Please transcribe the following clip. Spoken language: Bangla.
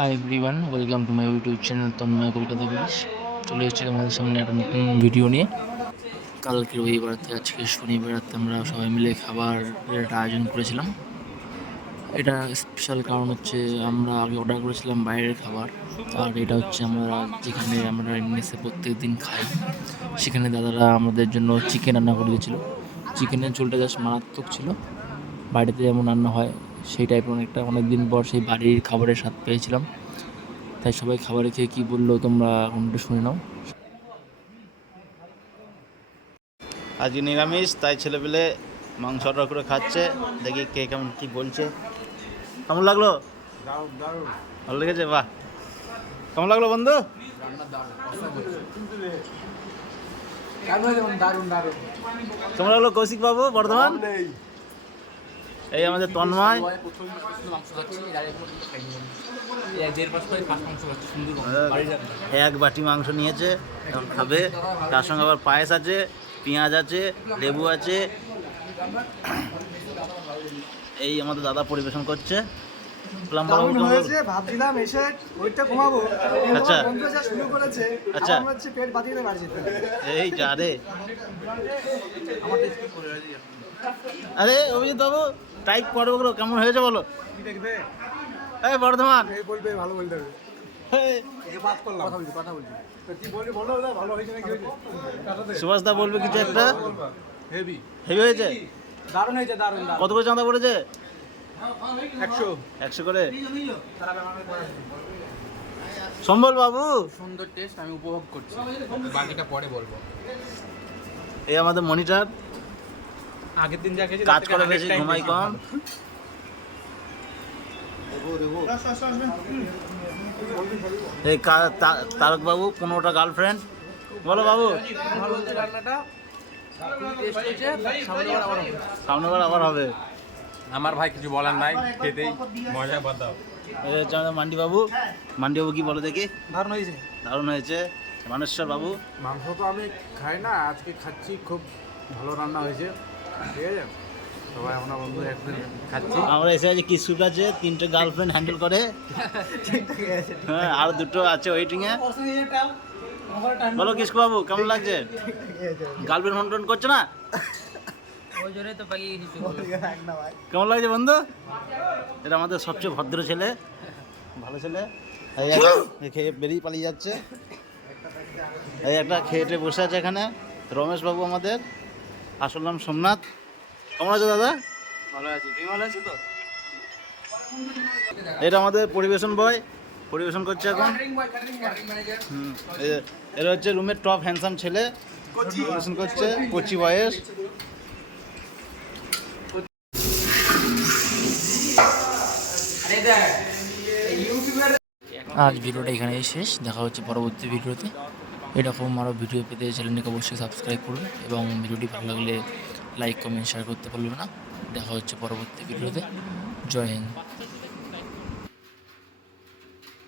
Hi everyone welcome to my YouTube channel Tanmoy Kolkata police চলে এসেছি আমাদের সামনে একটা নতুন ভিডিও নিয়ে। কালকে রবিবার থেকে আজকে শনিবার রাতে আমরা সবাই মিলে খাবারের একটা আয়োজন করেছিলাম। এটা স্পেশাল কারণ হচ্ছে আমরা আগে অর্ডার করেছিলাম বাইরের খাবার। আর এটা হচ্ছে আমরা যেখানে আমরা মেসে প্রত্যেক দিন খাই, সেখানে দাদারা আমাদের জন্য চিকেন রান্না করে দিয়েছিলো। চিকেনের ঝোলটা জাস্ট মারাত্মক ছিল। বাড়িতে যেমন রান্না হয় সেই টাইপের অনেকটা অনেক দিন পর সেই বাড়ির খাবারের স্বাদ পেয়েছিলাম। তাই সবাই খাবারে খেয়ে কী বলল তোমরা কোনটা শুনে নাও। আজকে নিরামিষ, তাই ছেলেপেলে মাংস অর্ডার করে খাচ্ছে। দেখি কে কেমন কি বলছে। কেমন লাগল? ভালো লেগেছে? বাহ। কেমন লাগল বন্ধু? কেমন লাগল কৌশিক বাবু, বর্ধমান? এই আমাদের তন্ময়। এক বাটি মাংস নিয়েছে এখন খাবে। তার সঙ্গে আবার পায়েস আছে পেঁয়াজ আছে লেবু আছে। এই আমাদের দাদা পরিবেশন করছে? ভাবছিলাম এসে ওইটা কমাবো আচ্ছা। শুরু করেছে আচ্ছা। হচ্ছে পেট বাতিয়ে। এই যা রে। আরে অভিজিৎ বাবু। টাইপ পর্বগুলো কেমন হয়েছে বলো? দেখবে? এই বর্ধমান। এই বলবে ভালো বলতে হবে। সুভাষ দা বলবে কিছু একটা? হেভি হেভি হয়েছে? দারুণ হয়েছে দারুণ দারুণ। কত করে চাঁদা পড়েছে? একশো। একশো করে? সম্বল বাবু। সুন্দর টেস্ট আমি উপভোগ করছি। বাকিটা পরে বলব। এই আমাদের মনিটর। আগের দিন যা খেয়েছি কাজ করে বেশি ঘুমাই কম। এই তারক বাবু পনেরোটা গার্লফ্রেন্ড বলো বাবু। সামনেবার আবার হবে। আমার ভাই কিছু বলার নাই খেতেই মজা বাদাও হচ্ছে আমাদের মান্ডি বাবু মান্ডি বাবু কি বলো দেখি? দারুণ হয়েছে। দারুণ হয়েছে। মানেশ্বর বাবু মাংস তো আমি খাই না আজকে খাচ্ছি খুব ভালো রান্না হয়েছে। ঠিক আছে? আমরা এসে আছি কিসুর কাছে, তিনটে গার্লফ্রেন্ড হ্যান্ডেল করে। হ্যাঁ আর দুটো আছে ওয়েটিং এ। বলো কিসকু বাবু, কেমন লাগছে? গার্লফ্রেন্ড ফোন করছে না? কেমন লাগছে বন্ধু? এটা আমাদের সবচেয়ে ভদ্র ছেলে, ভালো ছেলে। খেয়ে বেরিয়ে পালিয়ে যাচ্ছে। এই একটা খেয়েটে বসে আছে এখানে। রমেশ বাবু আমাদের। আসল নাম সোমনাথ। কেমন আছে দাদা? ভালো আছি। তুমি ভালো আছো তো? এটা আমাদের পরিবেশন বয়। পরিবেশন করছে এখন। হুম, এ- এরা হচ্ছে রুমের টপ হ্যান্ডসাম ছেলে। পরিবেশন করছে কচি বয়স। আজ ভিডিওটা এখানেই শেষ। দেখা হচ্ছে পরবর্তী ভিডিওতে। এরকম আরও ভিডিও পেতে চ্যানেলটিকে অবশ্যই সাবস্ক্রাইব করবে এবং ভিডিওটি ভালো লাগলে লাইক, কমেন্ট শেয়ার করতে পারবে না। দেখা হচ্ছে পরবর্তী ভিডিওতে। জয় হিন্দ।